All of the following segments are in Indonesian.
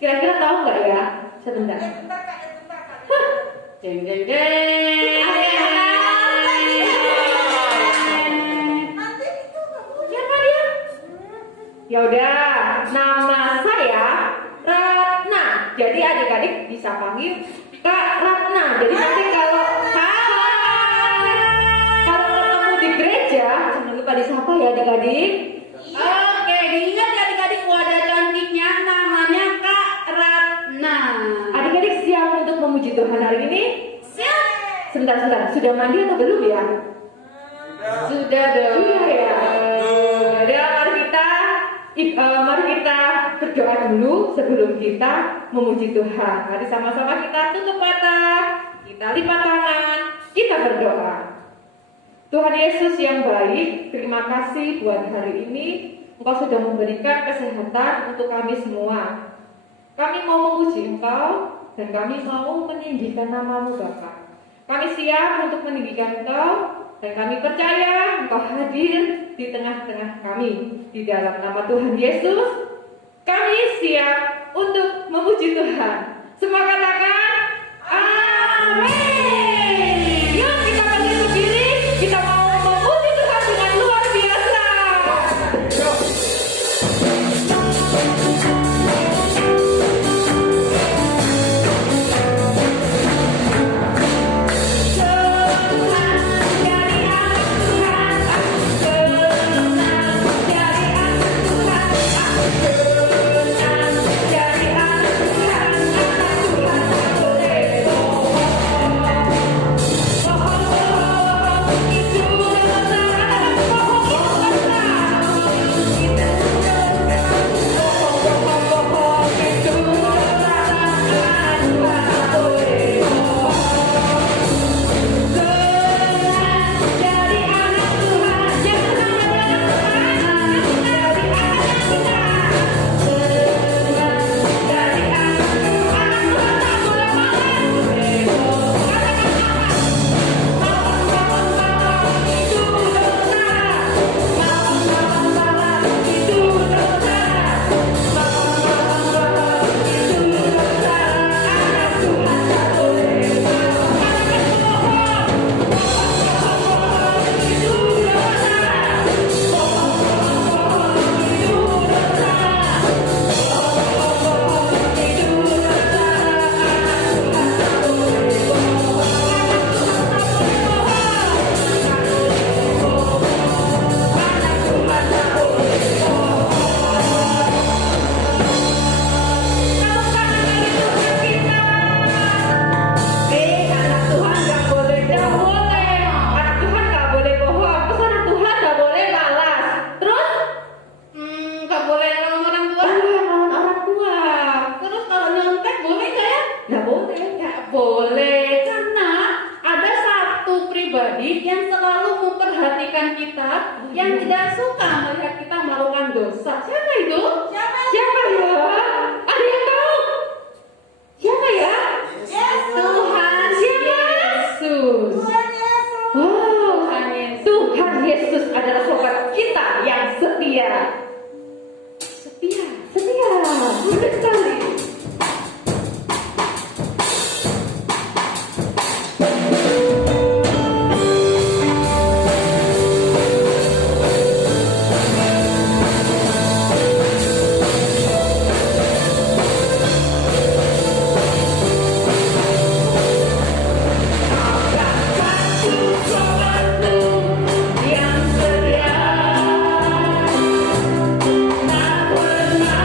Kira-kira tahu nggak ya? Sebentar. Jeng jeng jeng. Siapa dia? Ya udah, nama saya Ratna. Jadi adik-adik bisa panggil Kak Ratna. Jadi nanti kalau ketemu di gereja, jangan lupa disapa ya adik-adik. Oke, diingat ya adik-adik, wajah cantiknya namanya Kak Ratna. Adik-adik siap untuk memuji Tuhan hari ini? Siap. Sebentar, sudah mandi atau belum ya? Sudah dong. Iya ya. Jadi mari kita berdoa dulu sebelum kita memuji Tuhan. Mari sama-sama kita tutup mata, kita lipat tangan, kita berdoa. Tuhan Yesus yang baik, terima kasih buat hari ini. Engkau sudah memberikan kesehatan untuk kami semua. Kami mau memuji Engkau dan kami mau meninggikan nama-Mu Bapa. Kami siap untuk meninggikan Engkau dan kami percaya Engkau hadir di tengah-tengah kami. Di dalam nama Tuhan Yesus, kami siap untuk memuji Tuhan. Semua katakan amin. Yuk kita bangkit berdiri, kita mau memuji Tuhan dengan luar biasa. Yang selalu memperhatikan kita, yang tidak suka melihat kita melakukan dosa. Siapa itu? Siapa ya? Ada yang tahu? Siapa ya? Tuhan Yesus. Tuhan Yesus adalah sobat kita yang setia. Setia. Benar sekali. Yang setia, tak pernah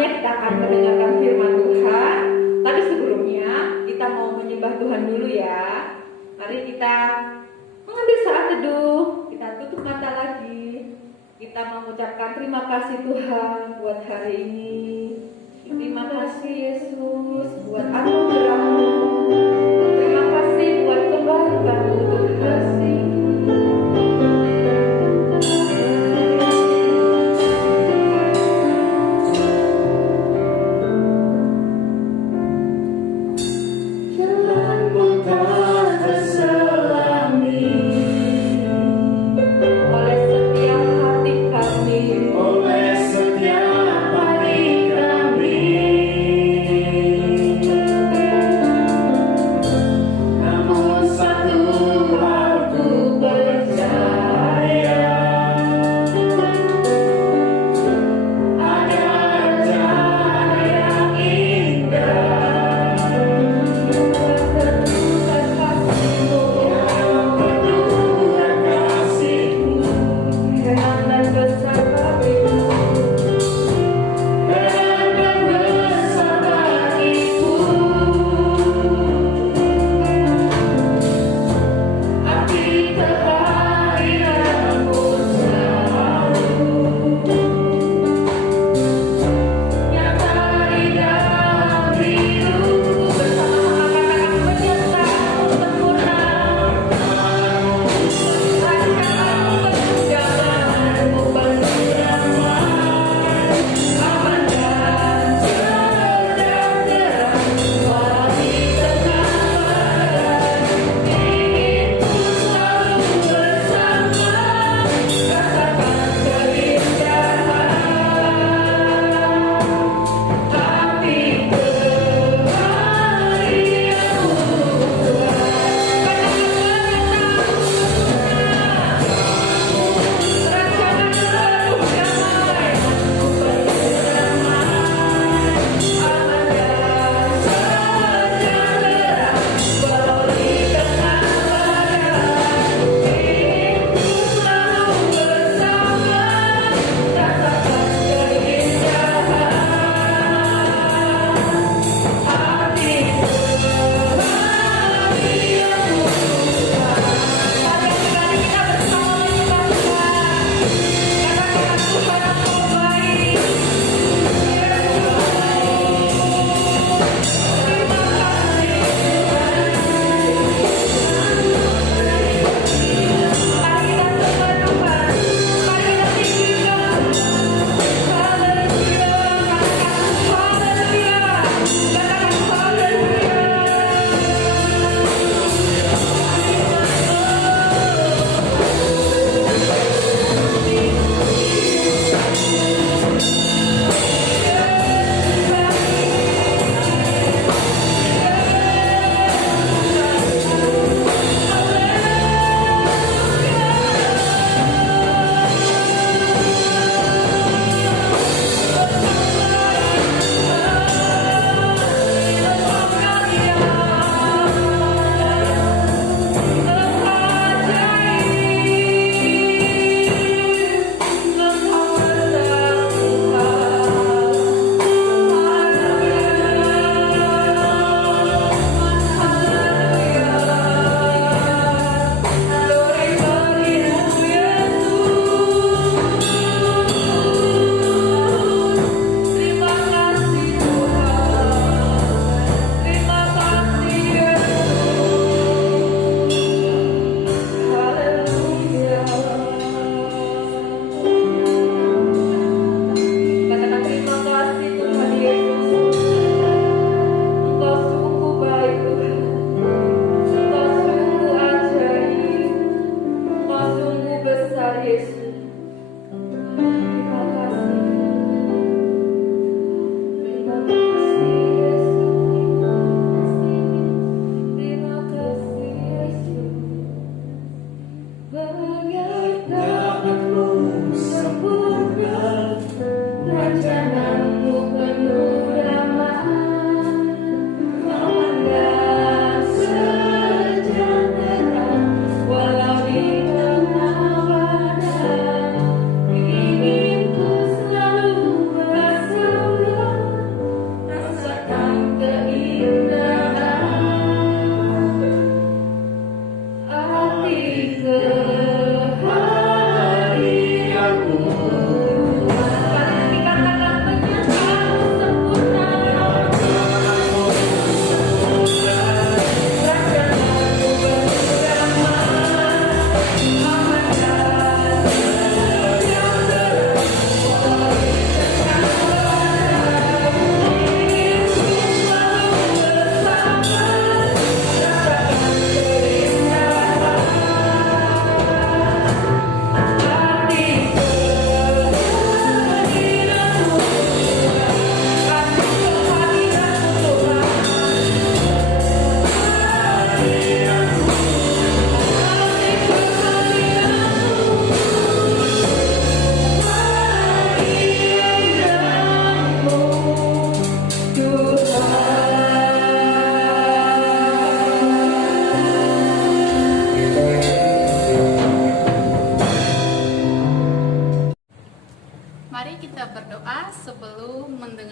Saatnya kita akan mendengarkan firman Tuhan. Tapi sebelumnya kita mau menyembah Tuhan dulu ya. Mari kita mengambil saat teduh. Kita tutup mata lagi. Kita mengucapkan terima kasih Tuhan buat hari ini. Terima kasih Yesus buat anugerah-Mu. Terima kasih buat kebaikan-Mu Tuhan. Oleh setiap hati kami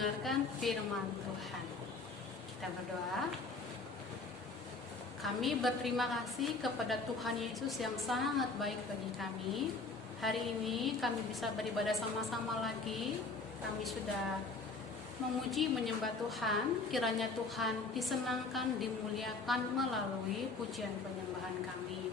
mendengarkan firman Tuhan. Kita berdoa. Kami berterima kasih kepada Tuhan Yesus yang sangat baik bagi kami. Hari ini kami bisa beribadah sama-sama lagi. Kami sudah memuji menyembah Tuhan. Kiranya Tuhan disenangkan, dimuliakan melalui pujian penyembahan kami.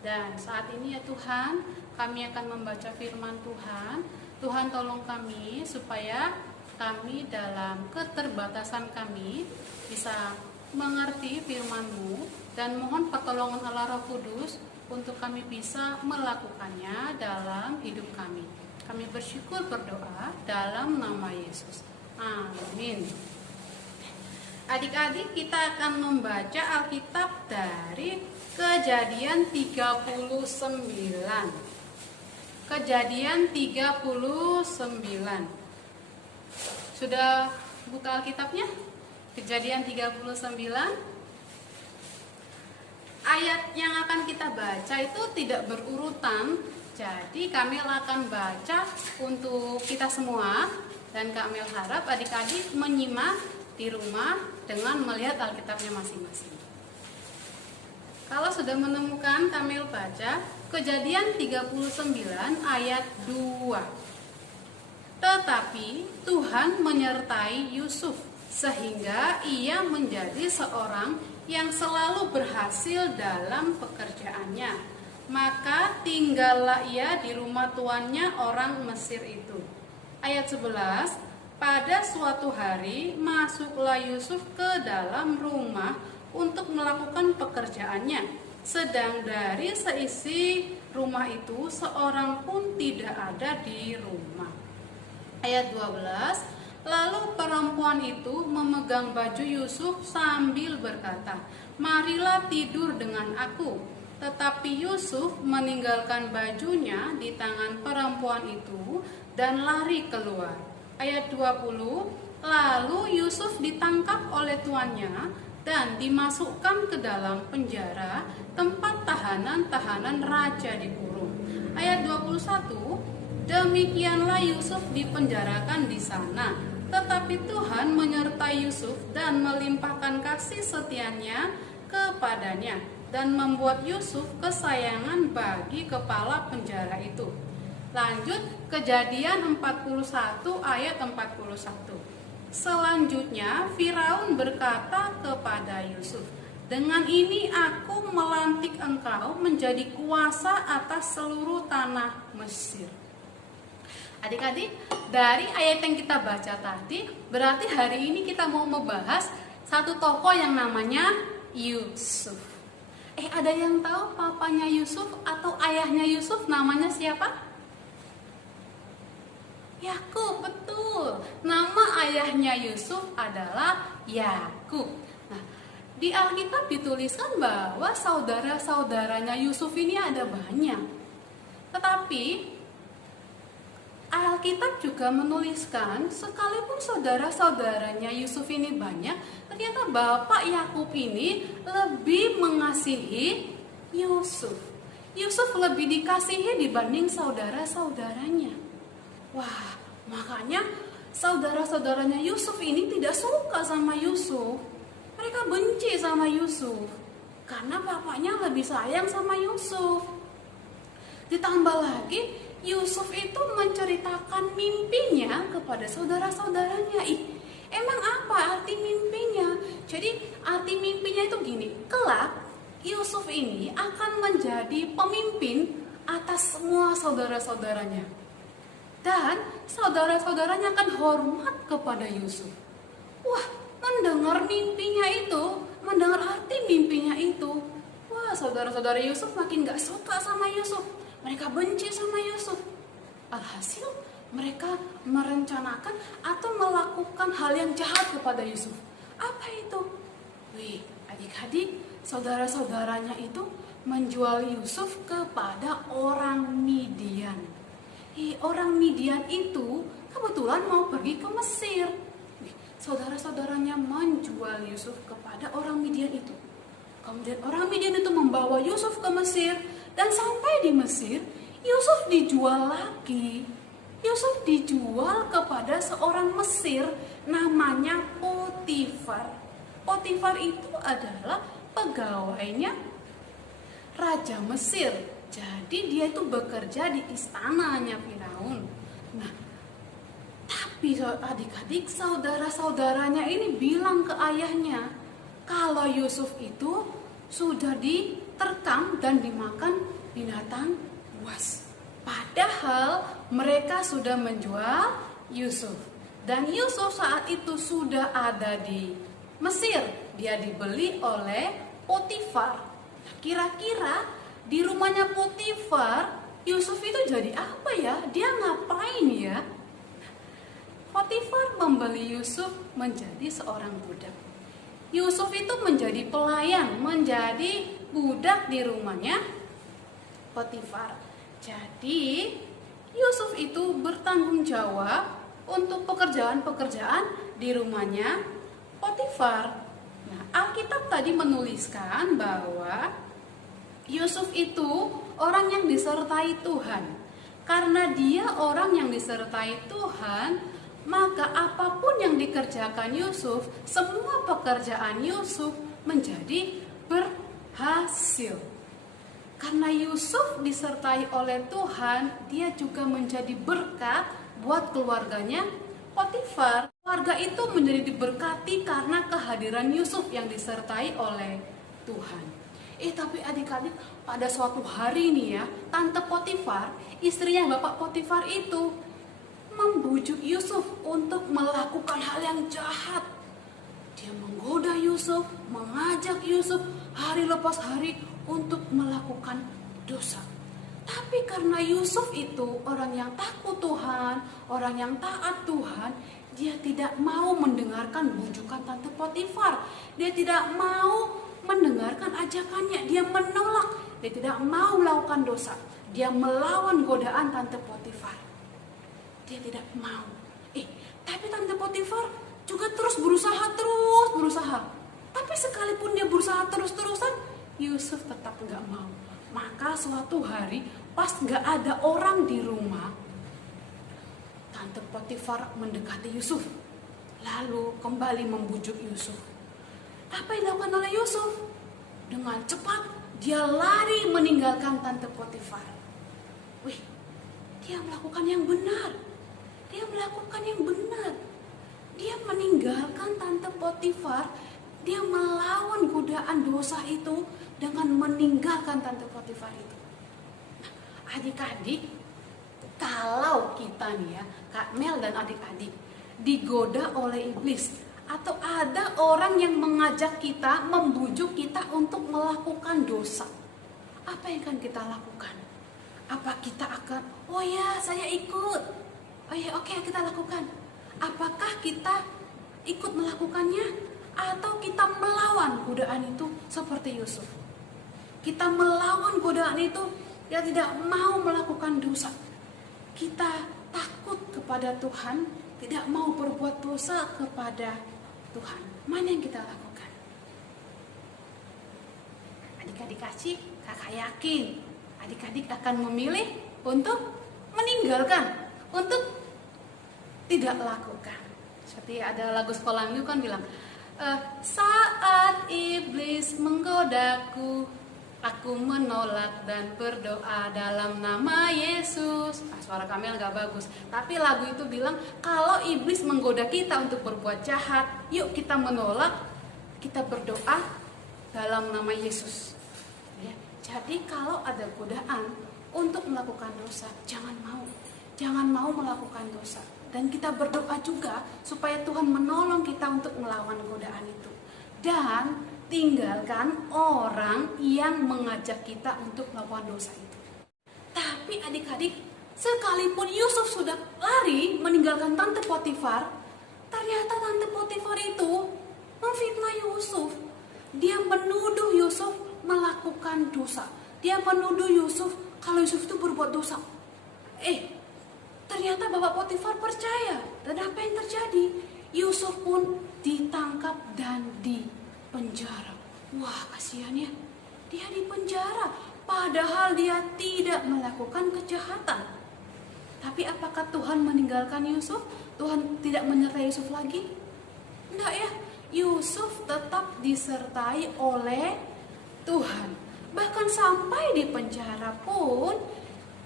Dan saat ini ya Tuhan, kami akan membaca firman Tuhan. Tuhan tolong kami supaya kami dalam keterbatasan kami bisa mengerti firman-Mu, dan mohon pertolongan Allah Roh Kudus untuk kami bisa melakukannya dalam hidup kami. Kami bersyukur berdoa dalam nama Yesus. Amin. Adik-adik, kita akan membaca Alkitab dari Kejadian 39. Kejadian 39. Sudah buka Alkitabnya? Kejadian 39. Ayat yang akan kita baca itu tidak berurutan. Jadi Kamil akan baca untuk kita semua, dan Kamil harap adik-adik menyimak di rumah dengan melihat Alkitabnya masing-masing. Kalau sudah menemukan, Kamil baca Kejadian 39 ayat 2. Tetapi Tuhan menyertai Yusuf sehingga ia menjadi seorang yang selalu berhasil dalam pekerjaannya. Maka tinggallah ia di rumah tuannya orang Mesir itu. Ayat 11. Pada suatu hari masuklah Yusuf ke dalam rumah untuk melakukan pekerjaannya. Sedang dari seisi rumah itu seorang pun tidak ada di rumah. Ayat 12. Lalu perempuan itu memegang baju Yusuf sambil berkata, "Marilah tidur dengan aku." Tetapi Yusuf meninggalkan bajunya di tangan perempuan itu dan lari keluar. Ayat 20. Lalu Yusuf ditangkap oleh tuannya dan dimasukkan ke dalam penjara, tempat tahanan-tahanan raja dikurung. Ayat 21. Demikianlah Yusuf dipenjarakan di sana. Tetapi Tuhan menyertai Yusuf dan melimpahkan kasih setianya kepadanya, dan membuat Yusuf kesayangan bagi kepala penjara itu. Lanjut Kejadian 41 ayat 41. Selanjutnya Firaun berkata kepada Yusuf, "Dengan ini aku melantik engkau menjadi kuasa atas seluruh tanah Mesir." Adik-adik, dari ayat yang kita baca tadi, berarti hari ini kita mau membahas satu tokoh yang namanya Yusuf. Ada yang tahu papanya Yusuf atau ayahnya Yusuf namanya siapa? Yakub, betul. Nama ayahnya Yusuf adalah Yakub. Nah, di Alkitab dituliskan bahwa saudara-saudaranya Yusuf ini ada banyak. Tetapi Alkitab juga menuliskan, sekalipun saudara-saudaranya Yusuf ini banyak, ternyata bapak Yakub ini lebih mengasihi Yusuf. Yusuf lebih dikasihi dibanding saudara-saudaranya. Wah, makanya saudara-saudaranya Yusuf ini tidak suka sama Yusuf. Mereka benci sama Yusuf karena bapaknya lebih sayang sama Yusuf. Ditambah lagi, Yusuf itu menceritakan mimpinya kepada saudara-saudaranya. Emang apa arti mimpinya? Jadi arti mimpinya itu gini, kelak Yusuf ini akan menjadi pemimpin atas semua saudara-saudaranya. Dan saudara-saudaranya akan hormat kepada Yusuf. Wah, mendengar mimpinya itu, mendengar arti mimpinya itu, wah, saudara-saudara Yusuf makin gak suka sama Yusuf. Mereka benci sama Yusuf. Alhasil mereka merencanakan atau melakukan hal yang jahat kepada Yusuf. Apa itu? Wih, adik-adik, saudara-saudaranya itu menjual Yusuf kepada orang Midian. Orang Midian itu kebetulan mau pergi ke Mesir. Saudara-saudaranya menjual Yusuf kepada orang Midian itu. Kemudian orang Midian itu membawa Yusuf ke Mesir. Dan sampai di Mesir, Yusuf dijual lagi. Yusuf dijual kepada seorang Mesir namanya Potifar. Potifar itu adalah pegawainya Raja Mesir. Jadi dia itu bekerja di istananya Firaun. Nah, tapi adik-adik, saudara-saudaranya ini bilang ke ayahnya kalau Yusuf itu sudah diterkam dan dimakan binatang buas. Padahal mereka sudah menjual Yusuf. Dan Yusuf saat itu sudah ada di Mesir. Dia dibeli oleh Potifar. Kira-kira di rumahnya Potifar, Yusuf itu jadi apa ya? Dia ngapain ya? Potifar membeli Yusuf menjadi seorang budak. Yusuf itu menjadi pelayan, menjadi budak di rumahnya Potifar. Jadi Yusuf itu bertanggung jawab untuk pekerjaan-pekerjaan di rumahnya Potifar. Nah, Alkitab tadi menuliskan bahwa Yusuf itu orang yang disertai Tuhan. Karena dia orang yang disertai Tuhan, maka apapun yang dikerjakan Yusuf, semua pekerjaan Yusuf menjadi berhasil. Karena Yusuf disertai oleh Tuhan, dia juga menjadi berkat buat keluarganya Potifar. Keluarga itu menjadi diberkati karena kehadiran Yusuf yang disertai oleh Tuhan. Tapi adik-adik, pada suatu hari nih ya, Tante Potifar, istrinya Bapak Potifar itu membujuk Yusuf untuk melakukan hal yang jahat. Dia menggoda Yusuf, mengajak Yusuf hari lepas hari untuk melakukan dosa. Tapi karena Yusuf itu orang yang takut Tuhan, orang yang taat Tuhan, dia tidak mau mendengarkan bujukan Tante Potifar. Dia tidak mau mendengarkan ajakannya, dia menolak. Dia tidak mau melakukan dosa. Dia melawan godaan Tante Potifar. Dia tidak mau. Tapi Tante Potifar juga terus berusaha. Tapi sekalipun dia berusaha terus-terusan, Yusuf tetap nggak mau. Maka suatu hari pas nggak ada orang di rumah, Tante Potifar mendekati Yusuf, lalu kembali membujuk Yusuf. Apa yang dilakukan oleh Yusuf? Dengan cepat dia lari meninggalkan Tante Potifar. Dia melakukan yang benar. Dia meninggalkan Tante Potifar. Dia melawan godaan dosa itu dengan meninggalkan Tante Potifar itu. Nah, adik-adik, kalau kita nih ya, Kak Mel dan adik-adik, digoda oleh iblis, atau ada orang yang mengajak kita, membujuk kita untuk melakukan dosa, apa yang akan kita lakukan? Apa kita akan, oh ya saya ikut, oh ya oke kita lakukan? Apakah kita ikut melakukannya? Atau kita melawan godaan itu seperti Yusuf? Kita melawan godaan itu, dia tidak mau melakukan dosa. Kita takut kepada Tuhan, tidak mau berbuat dosa kepada Tuhan. Mana yang kita lakukan? Adik-adik kasih, kakak yakin adik-adik akan memilih untuk meninggalkan, untuk tidak lakukan. Seperti ada lagu sekolah minggu kan bilang, saat iblis menggodaku, aku menolak dan berdoa dalam nama Yesus. Suara Kamel gak bagus, tapi lagu itu bilang kalau iblis menggoda kita untuk berbuat jahat, yuk kita menolak, kita berdoa dalam nama Yesus ya. Jadi kalau ada godaan untuk melakukan dosa, jangan mau melakukan dosa. Dan kita berdoa juga supaya Tuhan menolong kita untuk melawan godaan itu. Dan tinggalkan orang yang mengajak kita untuk melakukan dosa itu. Tapi adik-adik, sekalipun Yusuf sudah lari meninggalkan Tante Potifar, ternyata Tante Potifar itu memfitnah Yusuf. Dia menuduh Yusuf melakukan dosa. Dia menuduh Yusuf kalau Yusuf itu berbuat dosa. Ternyata Bapak Potifar percaya. Dan apa yang terjadi? Yusuf pun ditangkap dan dipenjara. Wah, kasihan ya. Dia dipenjara padahal dia tidak melakukan kejahatan. Tapi apakah Tuhan meninggalkan Yusuf? Tuhan tidak menyertai Yusuf lagi? Enggak ya. Yusuf tetap disertai oleh Tuhan. Bahkan sampai di penjara pun,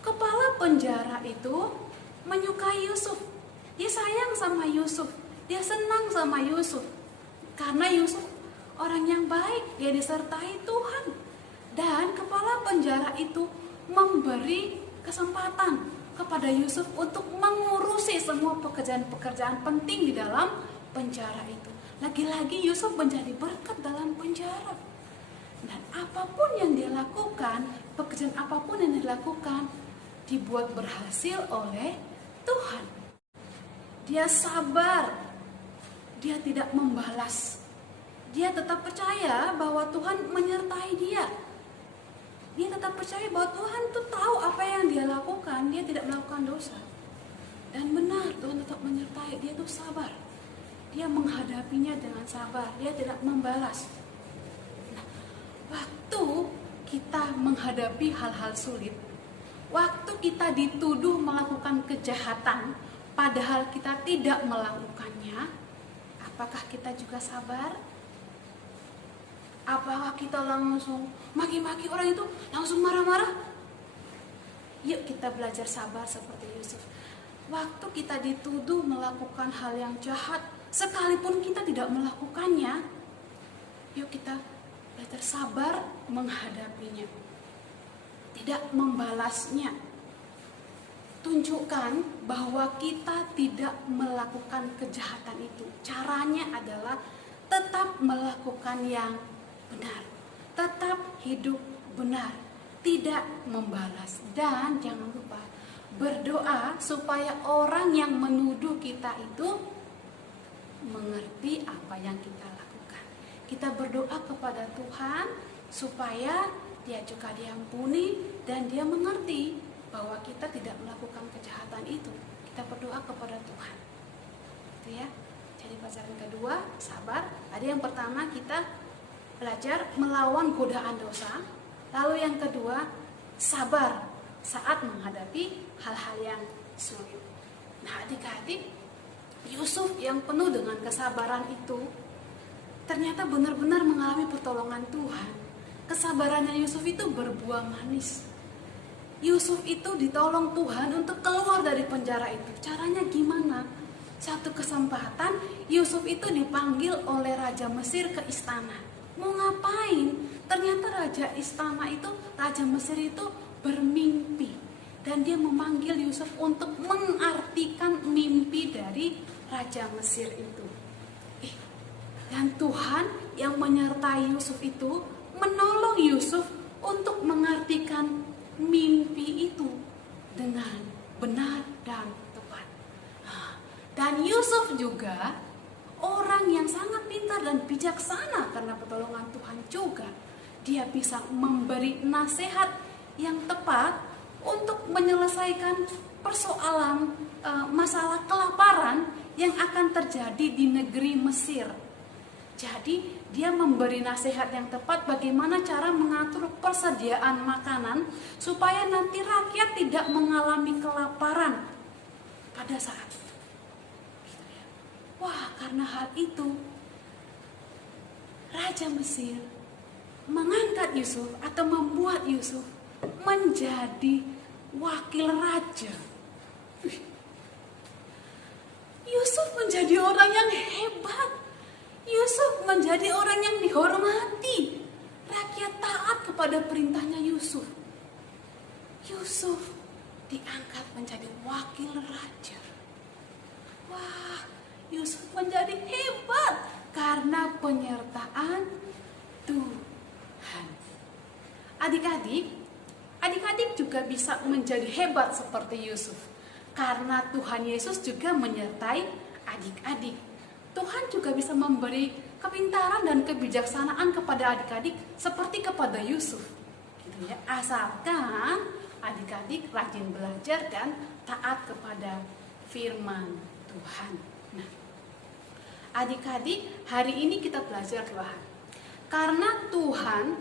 kepala penjara itu menyukai Yusuf. Dia sayang sama Yusuf. Dia senang sama Yusuf. Karena Yusuf orang yang baik, dia disertai Tuhan. Dan kepala penjara itu memberi kesempatan kepada Yusuf untuk mengurusi semua pekerjaan-pekerjaan penting di dalam penjara itu. Lagi-lagi Yusuf menjadi berkat dalam penjara. Dan apapun yang dia lakukan, pekerjaan apapun yang dilakukan, dibuat berhasil oleh Tuhan. Dia sabar, dia tidak membalas. Dia tetap percaya bahwa Tuhan menyertai dia. Dia tetap percaya bahwa Tuhan itu tahu apa yang dia lakukan, dia tidak melakukan dosa. Dan benar, Tuhan tetap menyertai, dia itu sabar. Dia menghadapinya dengan sabar, dia tidak membalas. Nah, waktu kita menghadapi hal-hal sulit, waktu kita dituduh melakukan kejahatan, padahal kita tidak melakukannya, apakah kita juga sabar? Apakah kita langsung maki-maki orang itu, langsung marah-marah? Yuk kita belajar sabar seperti Yusuf. Waktu kita dituduh melakukan hal yang jahat, sekalipun kita tidak melakukannya, yuk kita belajar sabar menghadapinya, tidak membalasnya. Tunjukkan bahwa kita tidak melakukan kejahatan itu. Caranya adalah tetap melakukan yang benar, tetap hidup benar, tidak membalas. Dan jangan lupa berdoa supaya orang yang menuduh kita itu mengerti apa yang kita lakukan. Kita berdoa kepada Tuhan supaya dia juga diampuni dan dia mengerti bahwa kita tidak melakukan kejahatan itu. Kita berdoa kepada Tuhan. Itu ya. Jadi pelajaran kedua, sabar. Ada yang pertama kita belajar melawan godaan dosa. Lalu yang kedua, sabar saat menghadapi hal-hal yang sulit. Nah, adik-adik, Yusuf yang penuh dengan kesabaran itu ternyata benar-benar mengalami pertolongan Tuhan. Kesabarannya Yusuf itu berbuah manis. Yusuf itu ditolong Tuhan untuk keluar dari penjara itu. Caranya gimana? Satu kesempatan Yusuf itu dipanggil oleh Raja Mesir ke istana. Mau ngapain? Ternyata Raja Mesir itu bermimpi. Dan dia memanggil Yusuf untuk mengartikan mimpi dari Raja Mesir itu. Dan Tuhan yang menyertai Yusuf itu menolong Yusuf untuk mengartikan mimpi itu dengan benar dan tepat. Dan Yusuf juga orang yang sangat pintar dan bijaksana karena pertolongan Tuhan juga. Dia bisa memberi nasihat yang tepat untuk menyelesaikan persoalan masalah kelaparan yang akan terjadi di negeri Mesir. Jadi dia memberi nasihat yang tepat bagaimana cara mengatur persediaan makanan supaya nanti rakyat tidak mengalami kelaparan pada saat itu. Wah, karena hal itu Raja Mesir mengangkat Yusuf atau membuat Yusuf menjadi wakil raja. Yusuf menjadi orang yang hebat. Yusuf menjadi orang yang dihormati. Rakyat taat kepada perintahnya Yusuf. Yusuf diangkat menjadi wakil raja. Wah, Yusuf menjadi hebat karena penyertaan Tuhan. Adik-adik juga bisa menjadi hebat seperti Yusuf karena Tuhan Yesus juga menyertai adik-adik. Tuhan juga bisa memberi kepintaran dan kebijaksanaan kepada adik-adik seperti kepada Yusuf. Gitu ya. Asalkan adik-adik rajin belajar dan taat kepada firman Tuhan. Nah, adik-adik, hari ini kita belajar dua hal. Karena Tuhan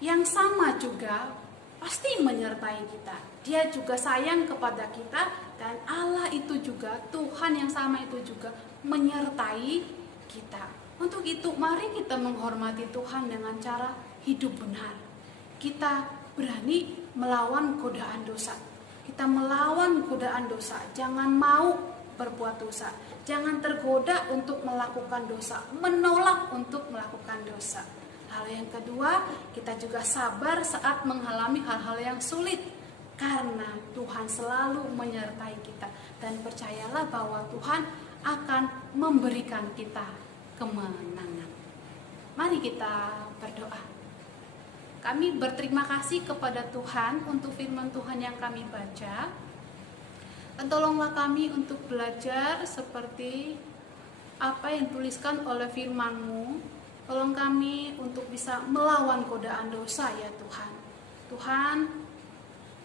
yang sama juga pasti menyertai kita. Dia juga sayang kepada kita Dan Allah itu juga, Tuhan yang sama itu juga menyertai kita. Untuk itu mari kita menghormati Tuhan dengan cara hidup benar. Kita berani melawan godaan dosa. Kita melawan godaan dosa. Jangan mau berbuat dosa. Jangan tergoda untuk melakukan dosa. Menolak untuk melakukan dosa. Lalu yang kedua, kita juga sabar saat mengalami hal-hal yang sulit. Karena Tuhan selalu menyertai kita. Dan percayalah bahwa Tuhan akan memberikan kita kemenangan. Mari kita berdoa. Kami berterima kasih kepada Tuhan untuk firman Tuhan yang kami baca. Dan tolonglah kami untuk belajar seperti apa yang dituliskan oleh firman-Mu. Tolong kami untuk bisa melawan godaan dosa ya Tuhan. Tuhan,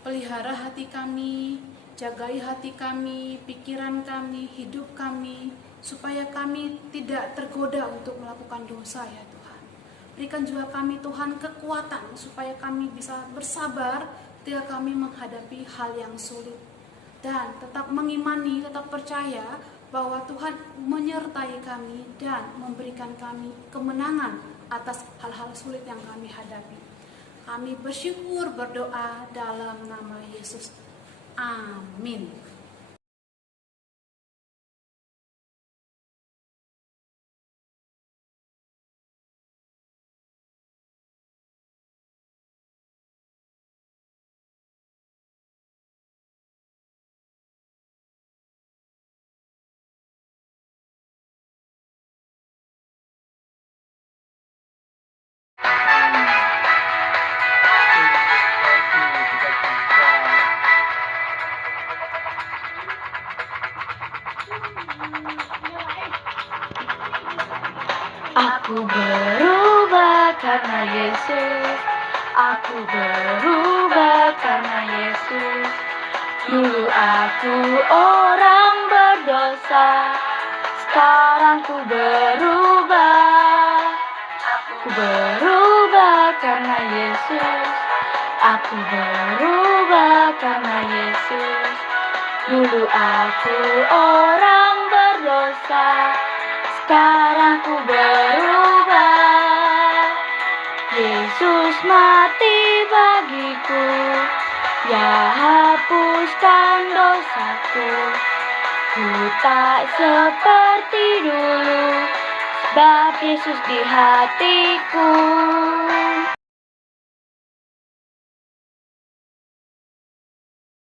pelihara hati kami, jagai hati kami, pikiran kami, hidup kami, supaya kami tidak tergoda untuk melakukan dosa ya Tuhan. Berikan juga kami Tuhan kekuatan, supaya kami bisa bersabar ketika kami menghadapi hal yang sulit. Dan tetap mengimani, tetap percaya bahwa Tuhan menyertai kami dan memberikan kami kemenangan atas hal-hal sulit yang kami hadapi. Kami bersyukur berdoa dalam nama Yesus. Amin. Aku berubah karena Yesus. Aku berubah karena Yesus. Dulu aku orang berdosa, sekarang ku berubah. Aku berubah karena Yesus. Aku berubah karena Yesus. Dulu aku orang berdosa, sekarang ku berubah. Yesus mati bagiku, ya hapuskan dosaku. Ku tak seperti dulu, sebab Yesus di hatiku.